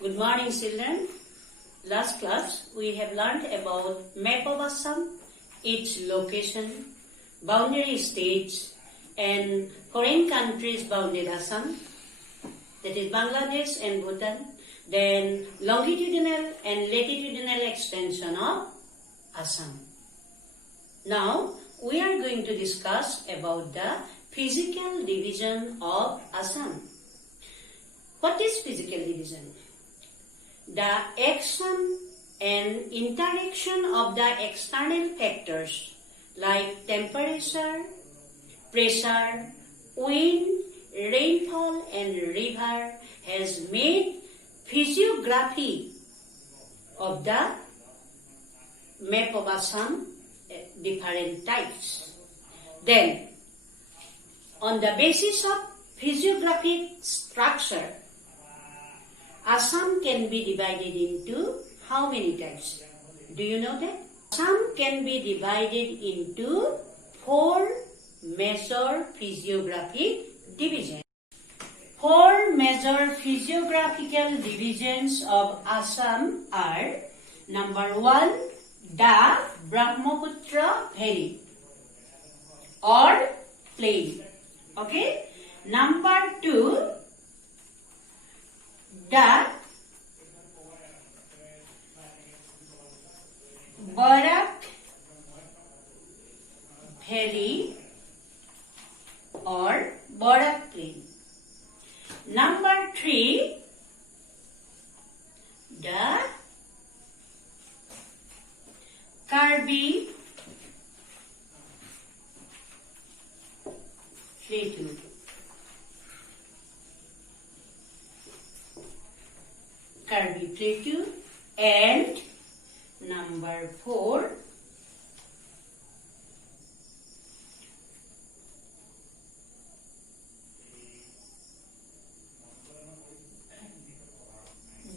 Good morning, children. Last class we have learned about map of Assam, its location, boundary states, and foreign countries bounded Assam, that is Bangladesh and Bhutan, then longitudinal and latitudinal extension of Assam. Now we are going to discuss about the physical division of Assam. What is physical division? The action and interaction of the external factors like temperature, pressure, wind, rainfall and river has made physiography of the map of Assam different types. Then, on the basis of physiographic structure, Assam can be divided into how many types? Do you know that? Assam can be divided into 4 major physiographic divisions. 4 major physiographical divisions of Assam are: number 1, the Brahmaputra Valley or plain. Okay. Number 2, the Barak Valley or Barak Plain. Number 3, the Karbi Plateau. Karbi Plateau. And number 4,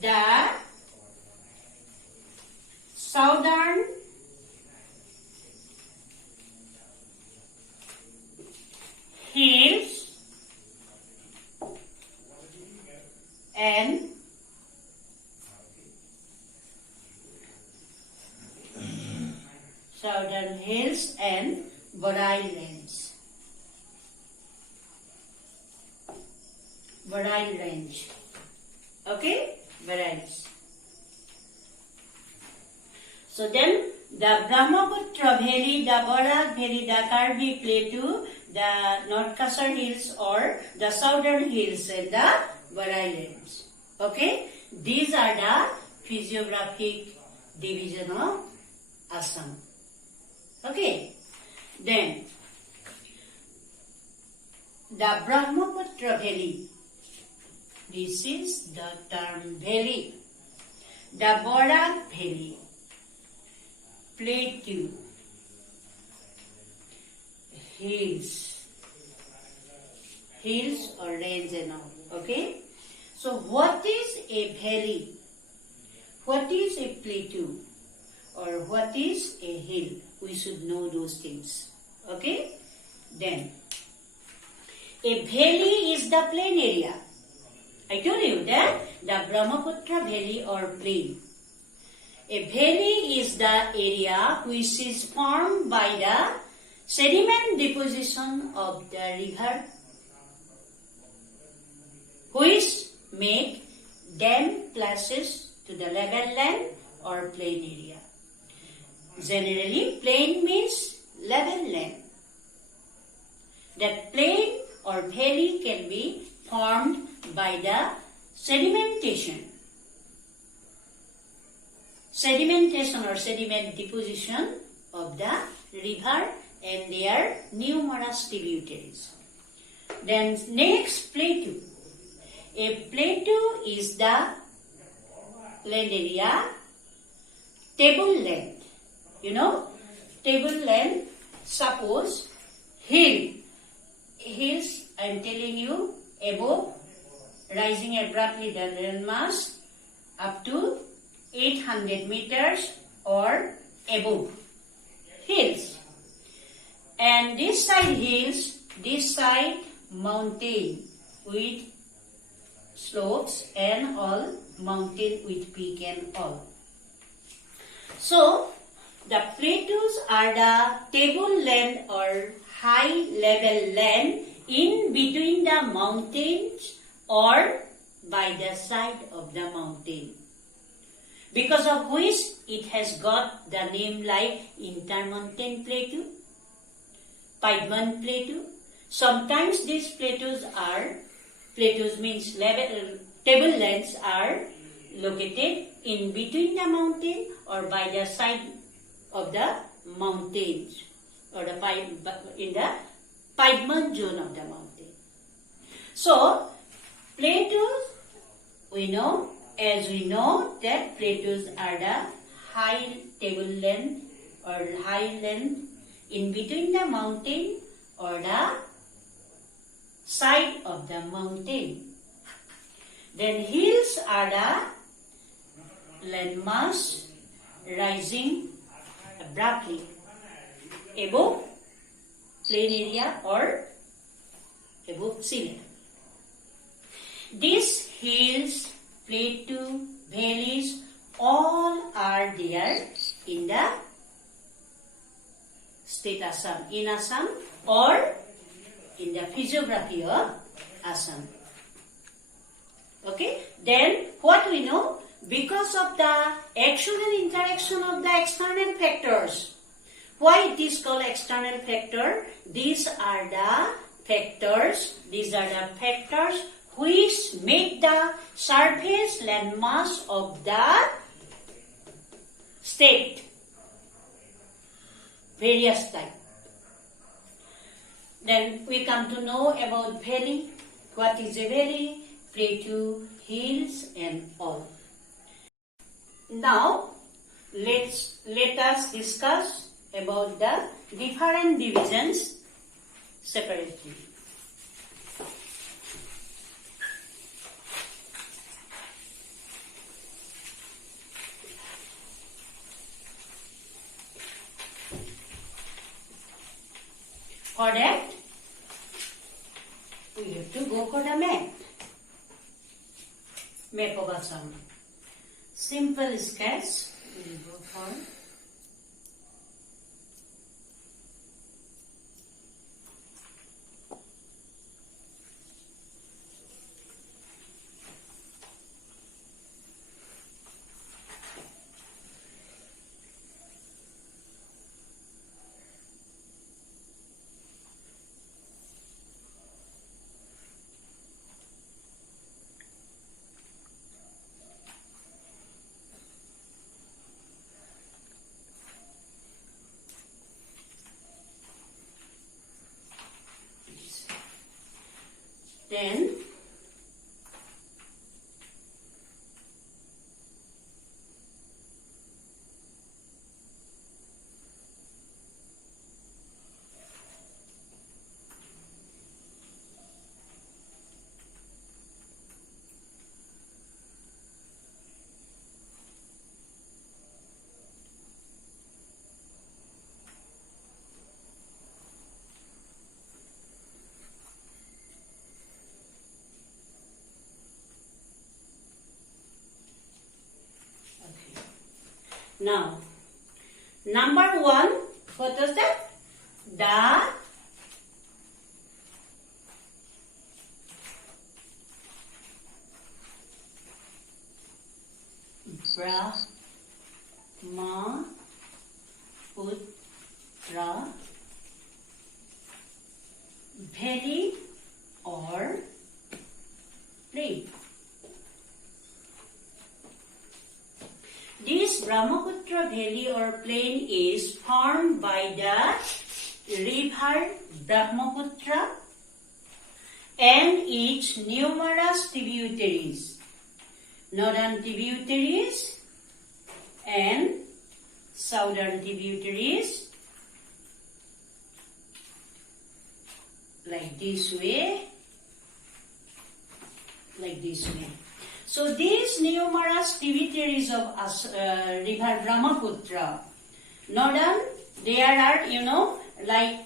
the Southern Hills and Barai Range. Barai Range. Okay? Barai. So then, the Brahmaputra Valley, the Barak Valley, the Karbi Plateau, the North Kasar Hills or the Southern Hills and the Barai Range. Okay? These are the physiographic division of Assam. Okay? Then, the Brahmaputra Valley. This is the term valley. The Barak Valley, plateau, hills or range and all. Okay? So, what is a valley? What is a plateau? Or what is a hill? We should know those things. Okay? Then, a valley is the plain area. I told you that the Brahmaputra Valley or plain. A valley is the area which is formed by the sediment deposition of the river, which make damp places to the level land or plain area. Generally, plain means level land. That plain or valley can be formed by the sedimentation or sediment deposition of the river and their numerous tributaries. Then next, plateau. A plateau is the land area, tableland. You know, tableland, suppose hills, I am telling you, above, rising abruptly the landmass up to 800 meters or above. Hills. And this side hills, this side mountain with slopes and all mountain with peak and all. So, the plateaus are the tableland or high level land in between the mountains or by the side of the mountain, because of which it has got the name like Intermontane Plateau, Piedmont Plateau. Sometimes these plateaus means tablelands are located in between the mountain or by the side of the mountains or in the Piedmont zone of the mountain. So, plateaus, as we know that plateaus are the high tableland or high land in between the mountain or the side of the mountain. Then hills are the landmass rising abruptly above plain area or above sea level. These hills, plateau, valleys, all are there in the state Assam, in Assam or in the physiography of Assam. Okay, then what we know? Because of the external interaction of the external factors. Why it is called external factor? These are the factors which make the surface landmass of the state various type. Then we come to know about valley. What is a valley? Plateau, hills and all. Now let us discuss about the different divisions separately. For that, we have to go for the map. Map of Assam. Simple sketch. We will go for. Then now, number 1, what was that? The Brahmaputra Valley or plain. This Brahmaputra Valley or plain is formed by the river Brahmaputra and its numerous tributaries, northern tributaries and southern tributaries, like this way, So these numerous tributaries of river Brahmaputra, northern, there are, like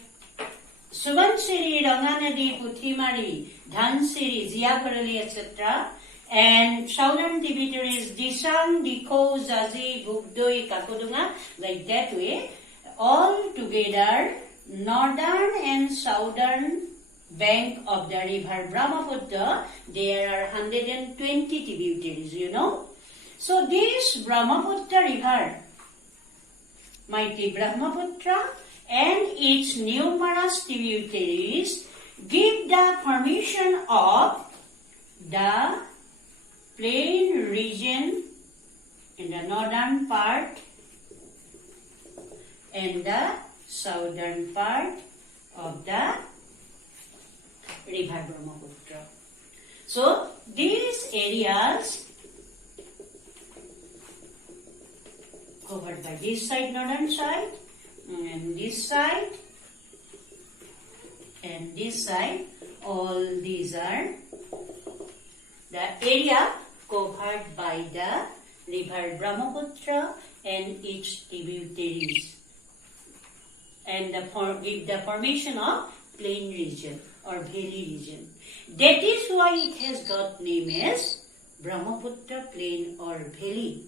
Subansiri, Ranganadi, Puthimari, Dhansiri, Ziaparali, etc. And southern tributaries Disang, Diko, Zazi, Bugdoi, Kakodunga, like that way. All together, northern and southern bank of the river Brahmaputra, there are 120 tributaries, you know. So this Brahmaputra river, mighty Brahmaputra, and its numerous tributaries give the formation of the plain region in the northern part and the southern part of the river Brahmaputra. So these areas covered by this side, northern side, and this side, and this side, all these are the area covered by the river Brahmaputra and its tributaries, and give the formation of plain region or valley region. That is why it has got name as Brahmaputra plain or valley.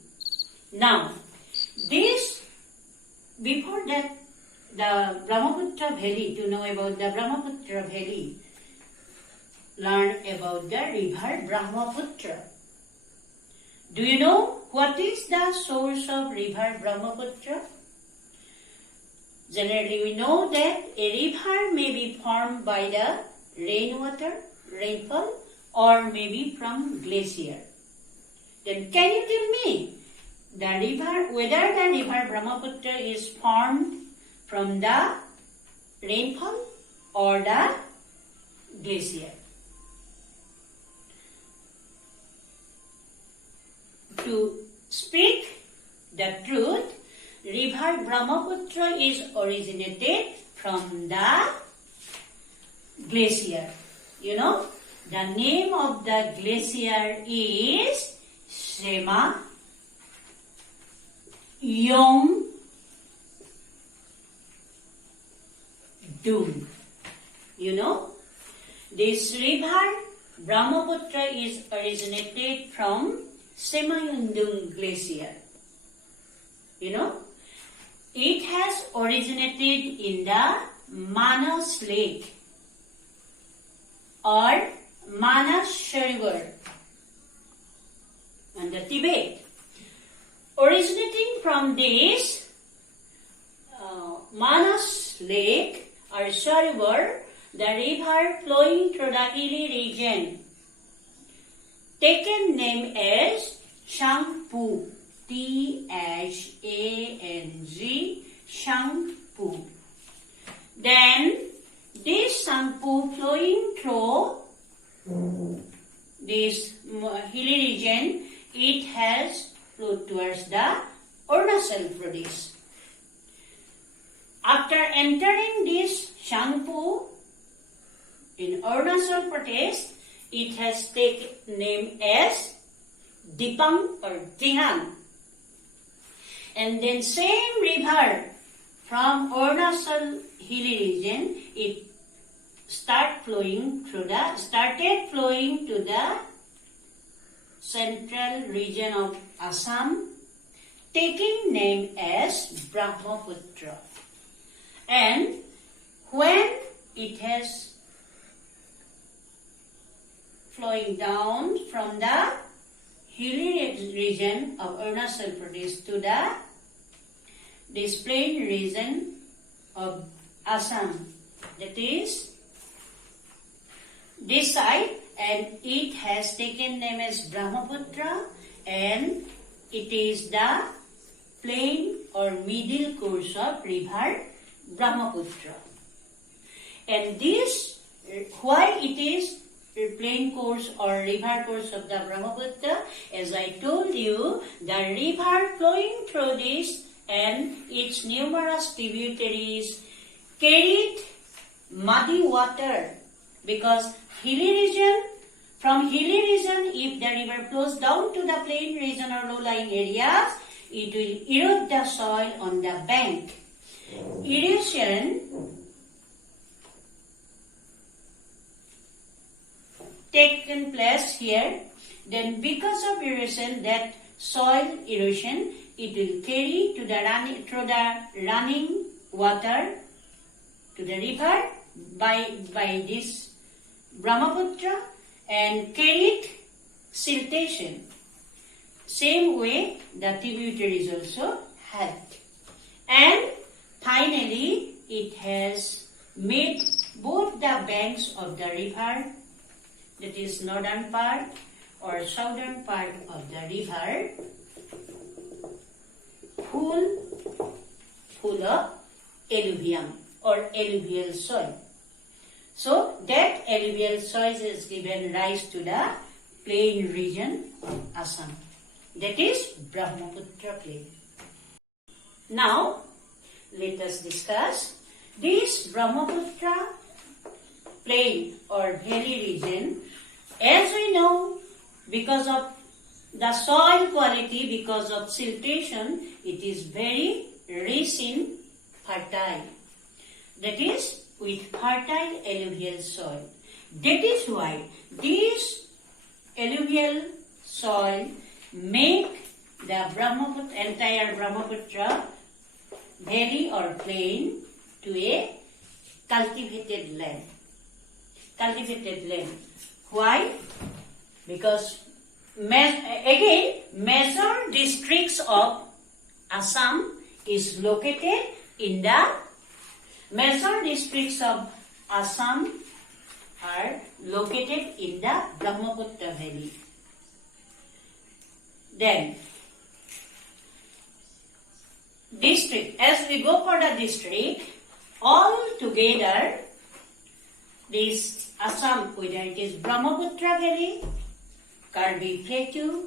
Now, before that, the Brahmaputra valley, to know about the Brahmaputra valley, learn about the river Brahmaputra. Do you know what is the source of river Brahmaputra? Generally, we know that a river may be formed by the rainwater, rainfall, or maybe from glacier. Then can you tell me whether the river Brahmaputra is formed from the rainfall or the glacier? To speak the truth, river Brahmaputra is originated from the glacier. You know, the name of the glacier is Sema Yong Dung. You know, this river Brahmaputra is originated from Semayundung Glacier. You know, it has originated in the Manas Lake or Manas Sarovar and the Tibet. Originating from this Manas Lake or Sarovar, the river flowing through the hilly region, taken name as Tsangpo, T-H-A-N-G, Tsangpo. Then this Tsangpo flowing through this hilly region, it has flowed towards the Arunachal Pradesh. After entering this Tsangpo in Arunachal Pradesh, it has taken name as Dipang or Dihang. And then same river from Arunachal hilly region, it started flowing to the central region of Assam, taking name as Brahmaputra. And when it has flowing down from the hilly region of Arunachal Pradesh to this plain region of Assam, that is this side, and it has taken name as Brahmaputra, and it is the plain or middle course of river Brahmaputra. And this, why it is plain course or river course of the Brahmaputra, as I told you, the river flowing through this and its numerous tributaries carried muddy water, because from hilly region, if the river flows down to the plain region or low-lying areas, it will erode the soil on the bank. Erosion taken place here Then because of erosion, that soil erosion, it will carry to through the running water to the river by this Brahmaputra and carried siltation. Same way the tributaries also helped. And finally, it has made both the banks of the river, that is northern part or southern part of the river, full of alluvium or alluvial soil. So that alluvial soil has given rise to the plain region of Assam. That is Brahmaputra plain. Now, let us discuss this Brahmaputra plain or valley region. As we know, because of the soil quality, because of siltation, it is very rich in fertile. That is, with fertile alluvial soil. That is why this alluvial soil make the entire Brahmaputra valley or plain to a cultivated land. Cultivated land. Why? Because major districts of Assam is located in the major districts of Assam are located in the Brahmaputra valley. Then district, as we go for the district, all together this Assam, whether it is Brahmaputra valley, Karbi Plateau,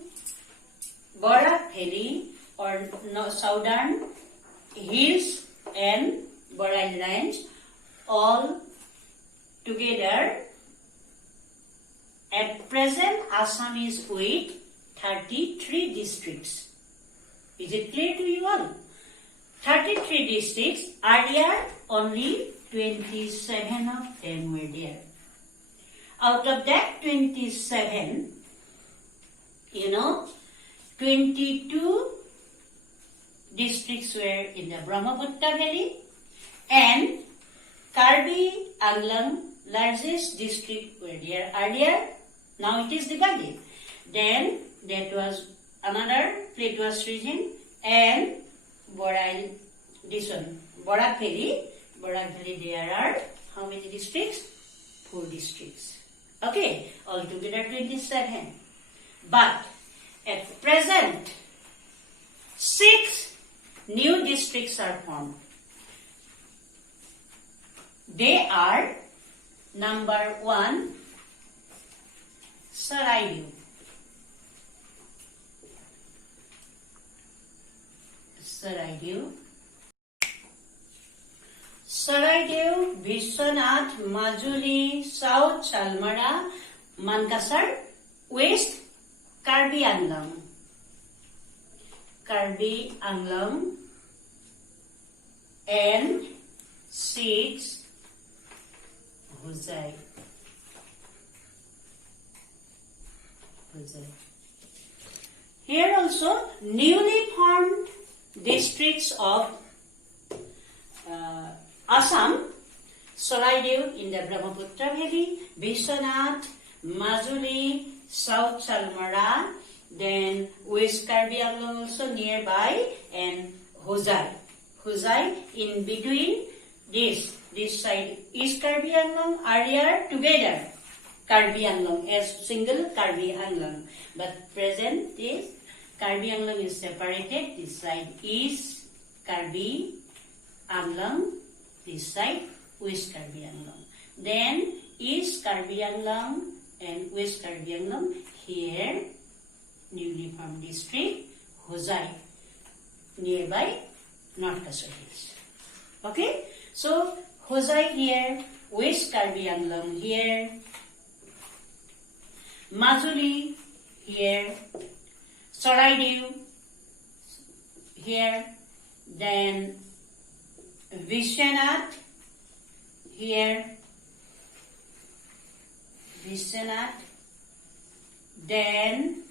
Barak valley or southern hills and Boreal range, all together at present Assam is with 33 districts. Is it clear to you all? 33 districts, earlier only 27 of them were there. Out of that 27, 22 districts were in the Brahmaputra valley and Karbi Anglang, largest district were there earlier. Now it is divided. Then that was another Plateau's region and Boreal, this one, Barak valley. Barak valley, there are how many districts? 4 districts. Okay, altogether 27. But at present, 6 new districts are formed. They are number 1, Saraidew. Saraidew, Vishwanath, Majuli, South Chalmara, Mankasar, West Karbi Anglang, and 6 Hosai. Here also newly formed districts of Assam, Saraidew in the Brahmaputra valley, Vishwanath, Majuli, South Chalmara, then West Karbi Anglang also nearby, and Hosai. Hosai in between this side is Karbi Anglang, earlier together Karbi Anglang as single Karbi Anglang, but present is Karbi Anglang is separated. This side is Karbi Anglang, this side West Karbi Anglang. Then East Karbi Anglang and West Karbi Anglang, here newly formed district Hosai, nearby North Kasur Hills. Okay, so Hosai here, West Karbi Anglang here, Majuli here, Saraidew here, then Vishwanath here, then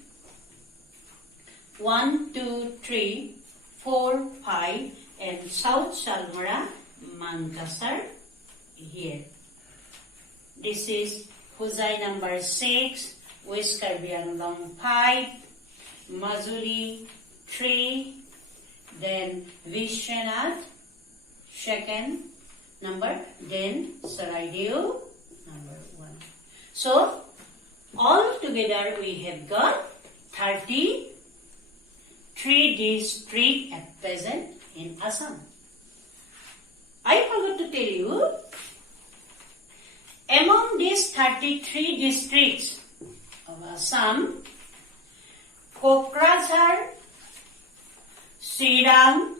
1, 2, 3, 4, 5, and South Salmora, Mangkasar here. This is Hosai number 6, West Karbi Anglong 5, Majuli 3, then Vishwanath second number, then Saraideo number 1. So all together we have got 33 districts at present in Assam. I forgot to tell you, among these 33 districts of Assam, Kokrajhar, Srirang,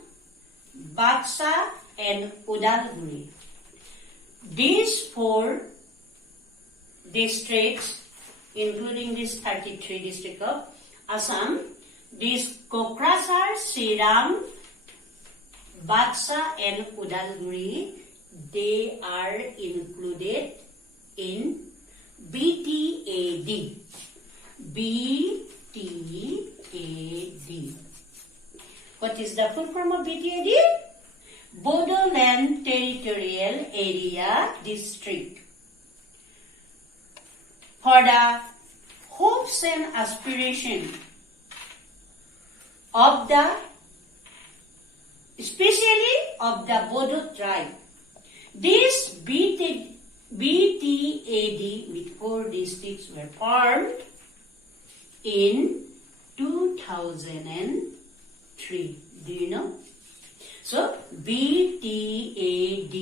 Baksa, and Udalguri. These 4 districts, including this 33 district of Assam, these Kokrajhar, Srirang, Baksa, and Udalguri, they are included in BTAD. BTAD. What is the full form of BTAD? Bodoland Territorial Area District. For the hopes and aspirations of the, especially of the Bodo tribe, this BTAD with 4 districts were formed in 2003. Do you know? So, BTAD,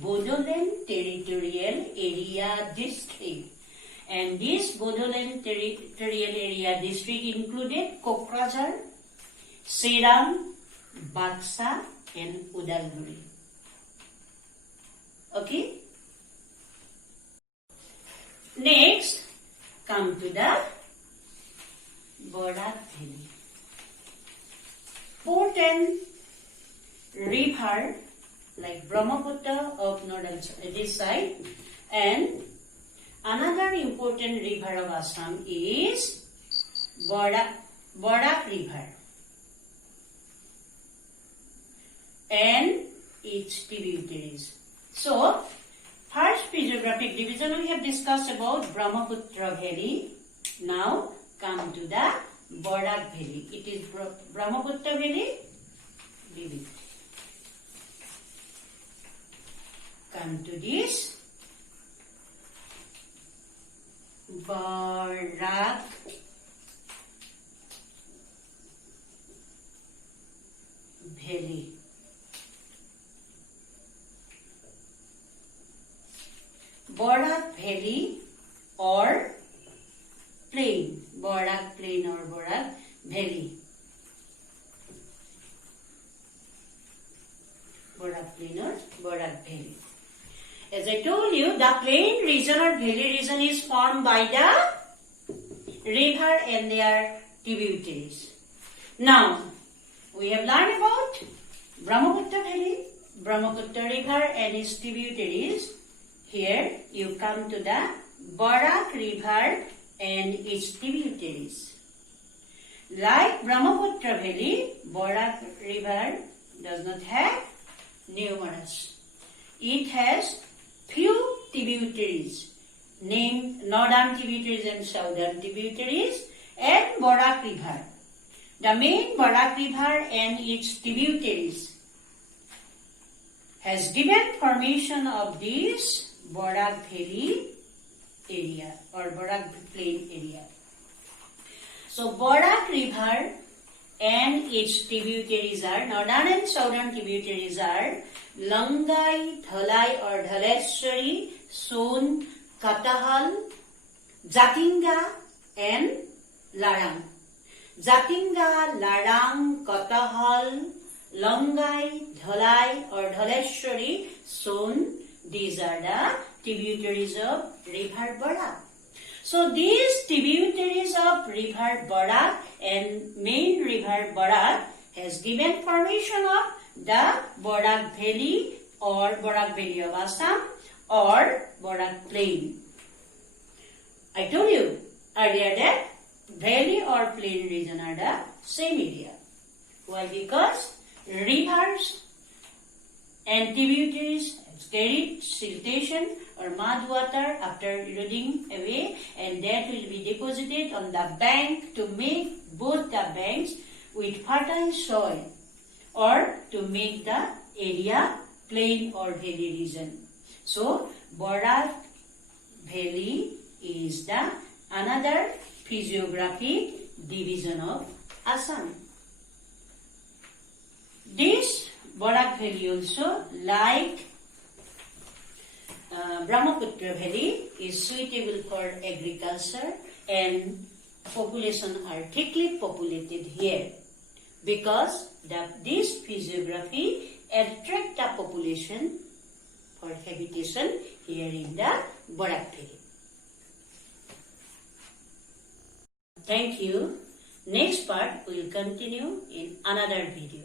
Bodoland Territorial Area District. And this Bodoland Territorial Area District included Kokrajhar, Srirang, Baksa, and Udalguri. Okay? Next, come to the Borak Valley. 410 river like Brahmaputra of northern this side, and another important river of Assam is Borak River and its tributaries. So, first physiographic division we have discussed about Brahmaputra Valley. Now come to the Borak Valley. It is Brahmaputra Valley. Come to this Borak Valley. Borak Valley or plain. Borak plain or Borak Valley. Borak plain or Borak Valley. As I told you, the plain region or valley region is formed by the river and their tributaries. Now, we have learned about Brahmaputra Valley, Brahmaputra River and its tributaries. Here, you come to the Borak River and its tributaries. Like Brahmaputra Valley, Borak River does not have numerous. It has few tributaries named northern tributaries and southern tributaries and Borak River. The main Borak River and its tributaries has given formation of this Borak Valley area or Borak plain area. So Borak River and its tributaries are, northern and southern tributaries are Langai, Dhalai or Dhaleshwari, Son, Katahal, Jatinga and Larang. Jatinga, Larang, Katahal, Langai, Dhalai or Dhaleshwari, Son, these are the tributaries of river Borak. So these tributaries of river Borak and main river Borak has given formation of the Borak Valley or Borak Valley of Assam or Borak Plain. I told you earlier that valley or plain region are the same area. Why? Because rivers and tributaries carried siltation or mud water after eroding away, and that will be deposited on the bank to make both the banks with fertile soil or to make the area plain or valley region. So, Barak Valley is the another physiographic division of Assam. This Barak Valley also, like Brahmaputra Valley, is suitable for agriculture, and population are thickly populated here because this physiography attract the population for habitation here in the Barak Valley. Thank you. Next part we will continue in another video.